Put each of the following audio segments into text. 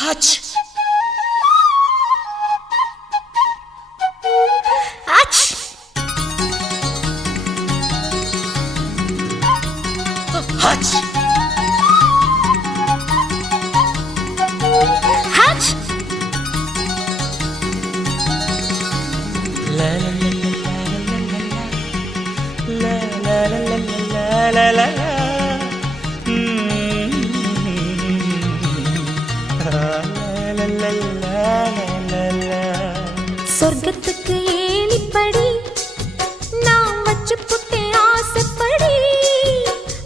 H H H H la la la la la la la la சொர்க்கத்துக்கு ஏணிப்படி நான் வச்சு புட்டேன் ஆசைப்படி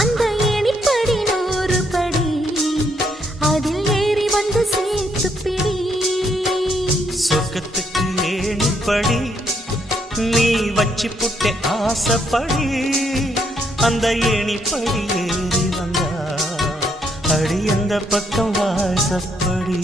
அந்த ஏணிப்படி 100 படி அதில் ஏறி வந்து சேர்த்து பிடி சொர்க்கத்துக்கு ஏணிப்படி நீ வச்சு புட்டே ஆசைப்படி அந்த ஏணிப்படி ஏறி வந்தா அடி அந்த பக்கம் வாசப்படி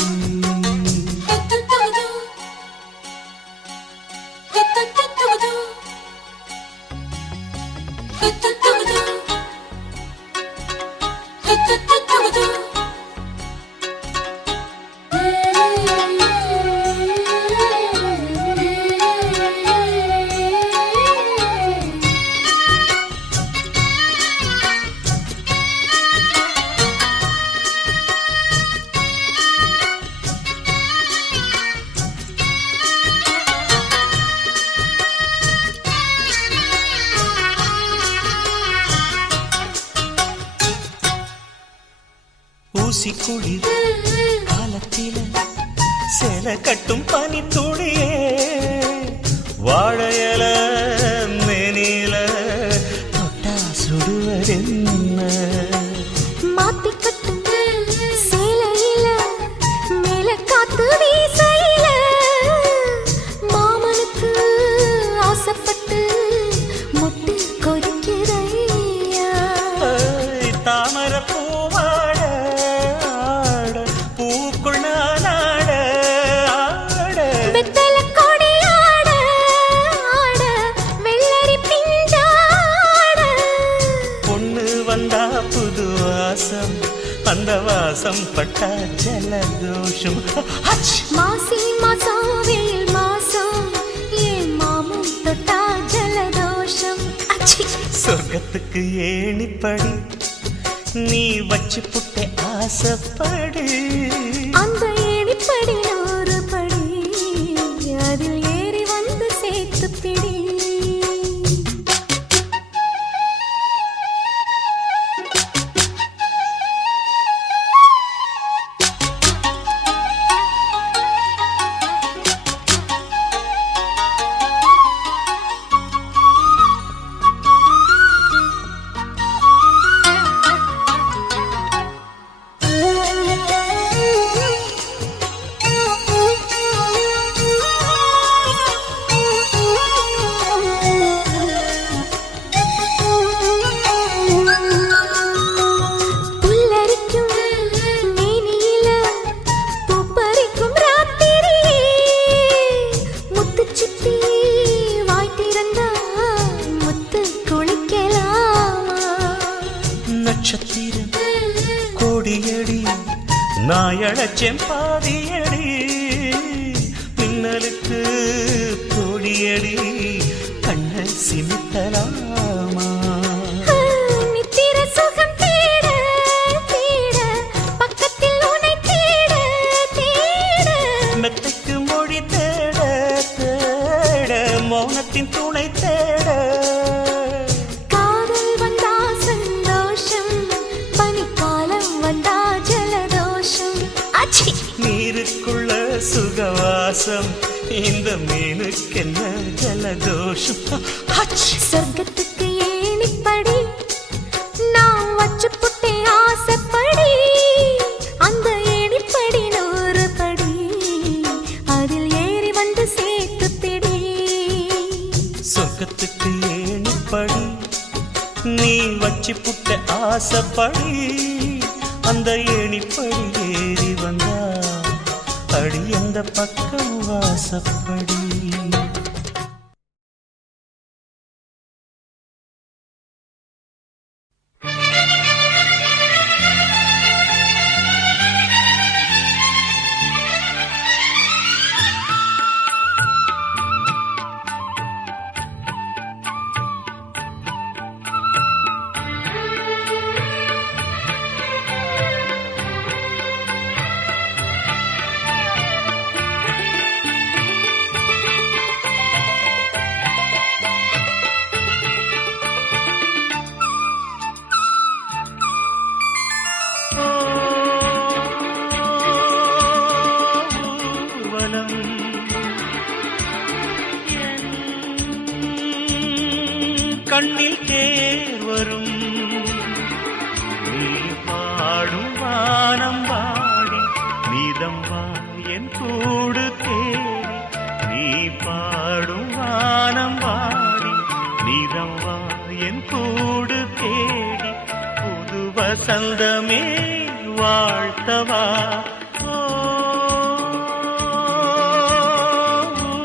ஊசிக்குழி காலத்தில சேல கட்டும் பனி துளியே வாழையல மேனில தொட்டா சுடுவதென்ன மாத்தி கட்டும் சேலையில மேல காத்து வீசையில மாமனுக்கு ஆசைப்பட்டு முட்டு கொதிக்கிறையா தாமர பூவாட பூக்குள் நானாட வெத்தல கொடியாட ஆட வெள்ளரி பிஞ்சாட பொண்ணு வந்தா புது வாசம் அந்த வாசம் பட்டா ஜலதோஷம் மாசி மாசம் வெயில் மாசம் ஏன் மாமன் தொட்டா ஜலதோஷம் அச்சி சொர்க்கத்துக்கு ஏணிப்படி நீ வச்சு புட்டே ஆசைப்படு அந்த ஏணிப்படி 100 படி அதில் ஏறி வந்து சேர்த்து பிடி நட்சத்திரம் கோடியடி நாயழச்சேன் பாதியடி மின்னலுக்கு தோழியடி கண்ண சிமிட்டலாமா நித்திர சுகம் தேட தேட பக்கத்தில் உன்னை தேட தேட மெத்தைக்கு மொழி தேட தேட மௌனத்தின் துணை தேட காதல் வந்தா சந்தோஷம் பனிக்காலம் வந்தா ஜலதோஷம் அச்சி நீருக்குள்ள சுகவாசம் இந்த மீனுக்கென்ன ஜலதோஷம் சொர்க்கத்துக்கு ஏணிப்படி நான் வச்சு புட்டே ஆசைப்படி அந்த ஏணிப்படி 100 படி அதில் ஏறி வந்து சேர்த்து பிடி சொர்க்கத்துக்கு ஏணிப்படி நீ வச்சு புட்ட ஆசைப்படி அந்த ஏணிப்படி ஏறி வந்தா அடி அந்த பக்கம் வாசப்படி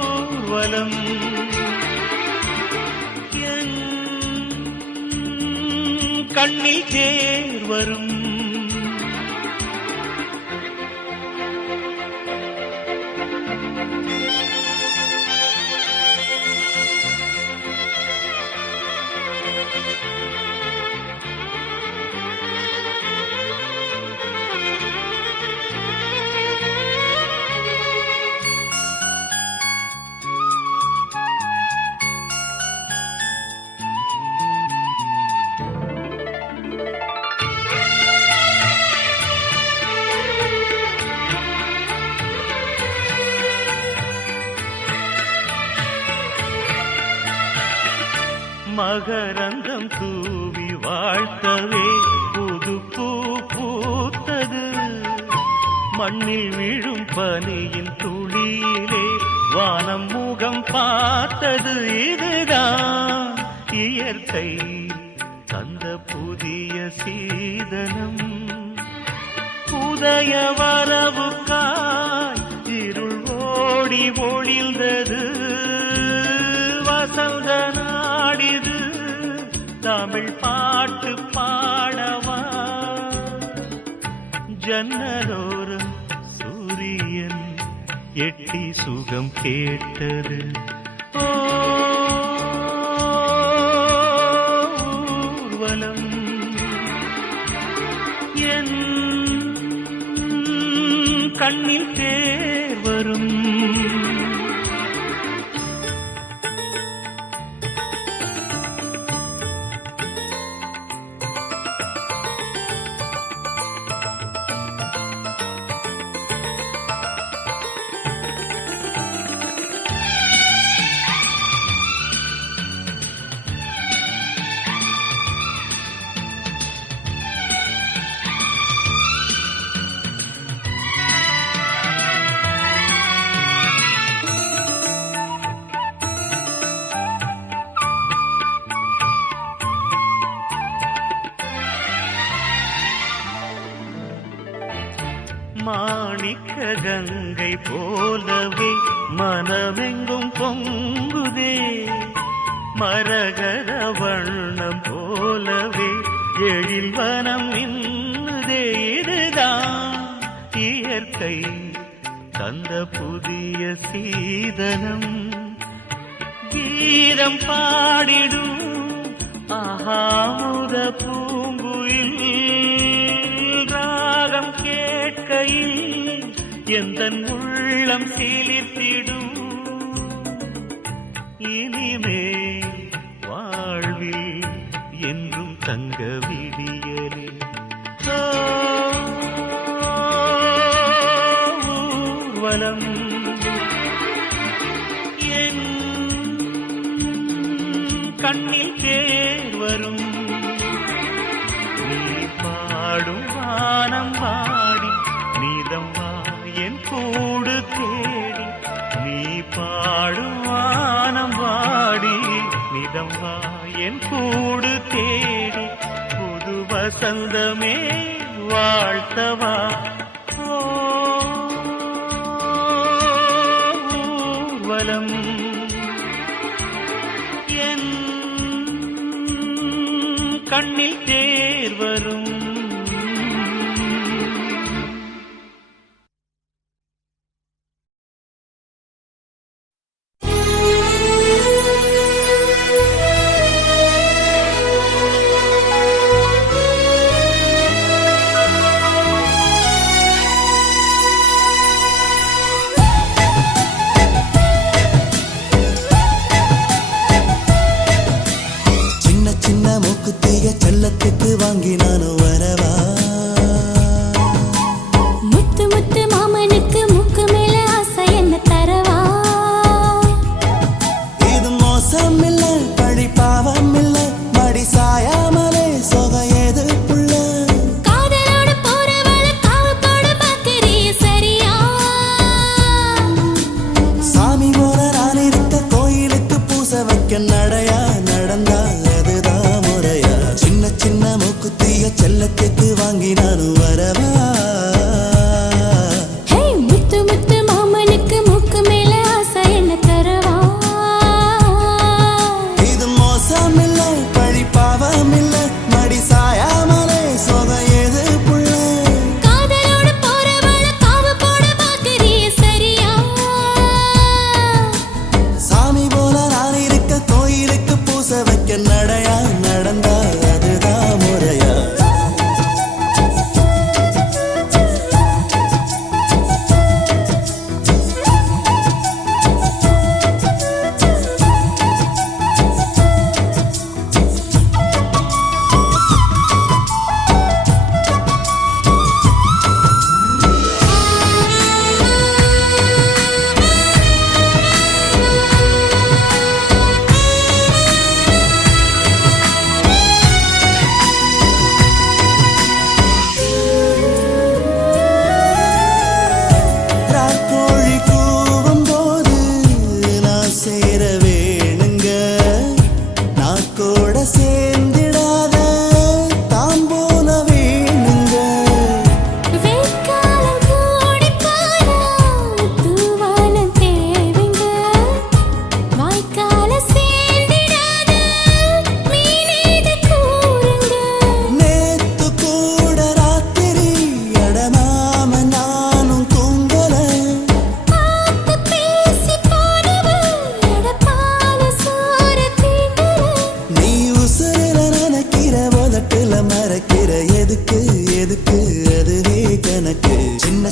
ஊர்வலம் என் கண்ணில் தேர் வரும். மகரந்தம் தூவி வாழ்த்தவே புது பூ பூத்தது. மண்ணில் விழும் பனியின் துளியிலே வானம் முகம் பார்த்தது. இதுதான் இயற்கை தந்த புதிய சீதனம். உதய வரவுக்காய் இருள் ஓடி ஒளிந்தது. வசந்த நாடிது தமிழ் பாட்டு பாடவா. ஜன்னலோரம் சூரியன் எட்டி சுகம் கேட்டது. ஊர்வலம் என் கண்ணில் தேர் வரும். மாணிக்க கங்கை போலவே மனமெங்கும் பொங்குதே. மரகத வண்ணம் போலவே எழில் வனம் இன்னுதே. இதுதான் இயற்கை தந்த புதிய சீதனம். கீதம் பாடிடும் ஆஹாமுத பூங்குயில். ராகம் கேட்கையில் எந்தன் உள்ளம் சிலிர்த்திடும். இனிமே வாழ்வில் என்றும் தங்க விடியலே. ஊர்வலம் என் கண்ணில் தேர் வரும். நீ பாடும் வானம் பாடி நீதம் வா என் கூடு தேடி. நீ பாடும் வானம் பாடி நீதம் வா என் கூடு தேடி. புது வசந்தமே வாழ்த்தவா. ஊர்வலம் என் கண்ணில் தேர் வரும்.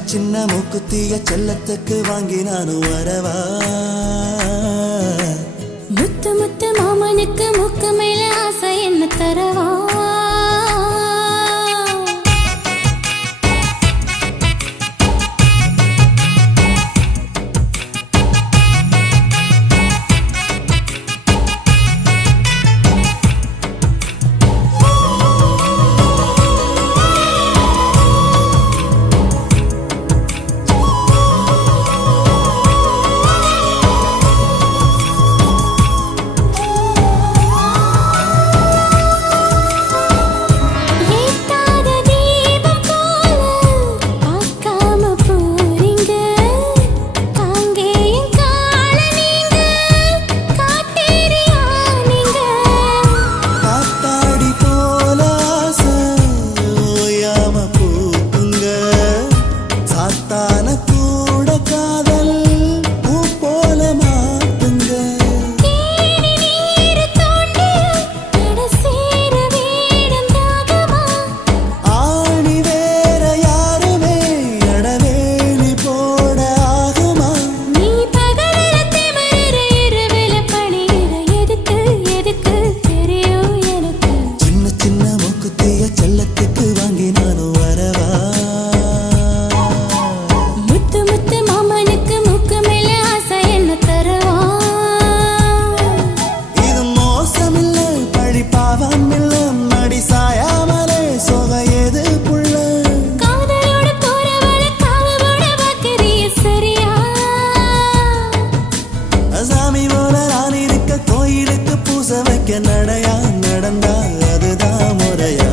சின்ன மூக்குத்திய செல்லத்துக்கு வாங்கி நானும் வரவா முத்து முத்து மாமனுக்கு முக்கு மேல ஆசை என்ன தரவா நடையா நடந்தா அதுதான் முறையா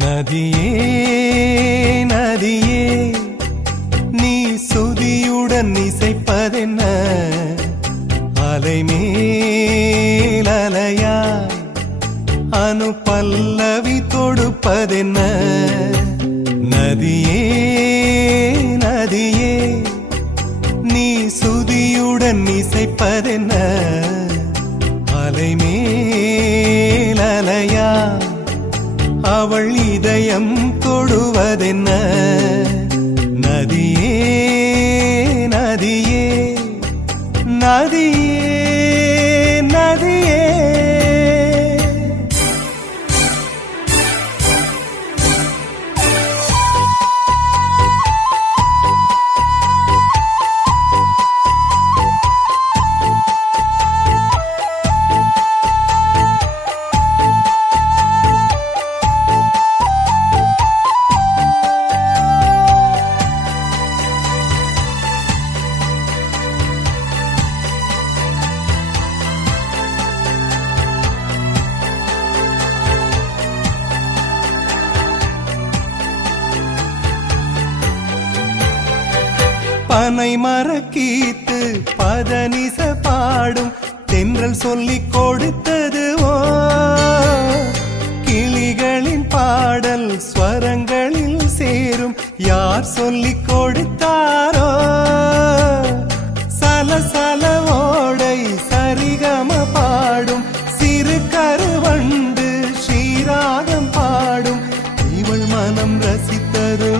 நதியே நதியே நீ சுதியுடன் இசைப்பதென்ன அலைமேல் அலையாய் அனு பல்லவி தொடுப்பதென்ன நதியே நதியே நீ சுதியுடன் இசைப்பதென்ன அலைமேல் அலையாய் அவள் இதயம் தொடுவதென்ன நதியே நதியே நதியே நதியே பனை மரக்கீத்து பதனிச பாடும் தென்றல் சொல்லிக் கொடுத்ததுவோ கிளிகளின் பாடல் ஸ்வரங்களில் சேரும் யார் சொல்லிக் கொடுத்தாரோ சலசல ஓடை சரிகம பாடும் சிறு கருவண்டு ஸ்ரீராகம் பாடும் இவள் மனம் ரசித்ததோ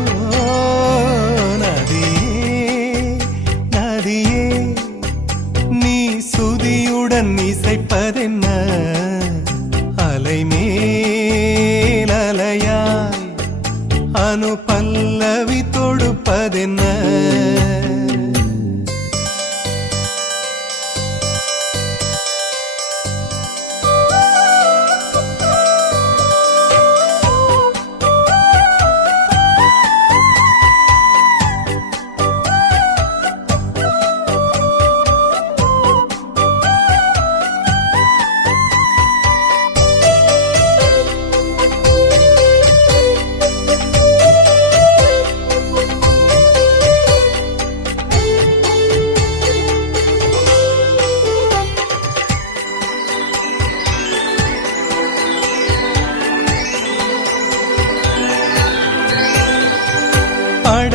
இசைப்பதென்ன அலைமேல் அலையாய் அனு பல்லவி தொடு தொடுப்பதென்ன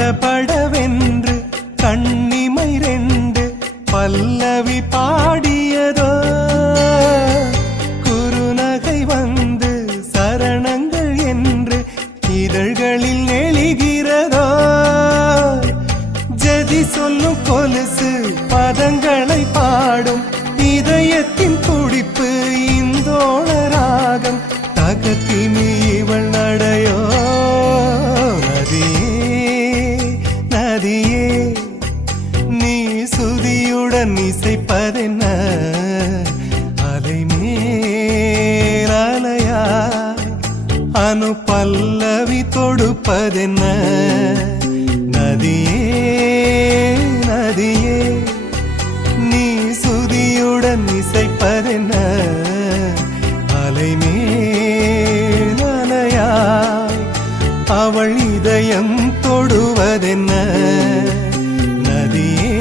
படபடவென்று கண்ணிமை ரெண்டு பல்லவி பாடியதோ குறுநகை வந்து சரணங்கள் என்று இதழ்களில் நெளிகிறதோ ஜதி சொல்லும் கொலுசு பதங்களை பாடும் இதயத்தின் துடிப்பு இந்தோளராகம் தகத்தினி இவள் நடையோ நதியே நீ சுதியுடன் இசைப்பதென்ன அலை மேல் அலையாய் அனு பல்லவி தொடுப்பதென்ன நதியே நதியே நீ சுதியுடன் இசைப்பதென்ன அலை மேல் அலையாய் அவள் இதயம் தொடுவதென்ன நதியே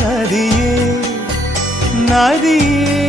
நதியே நதியே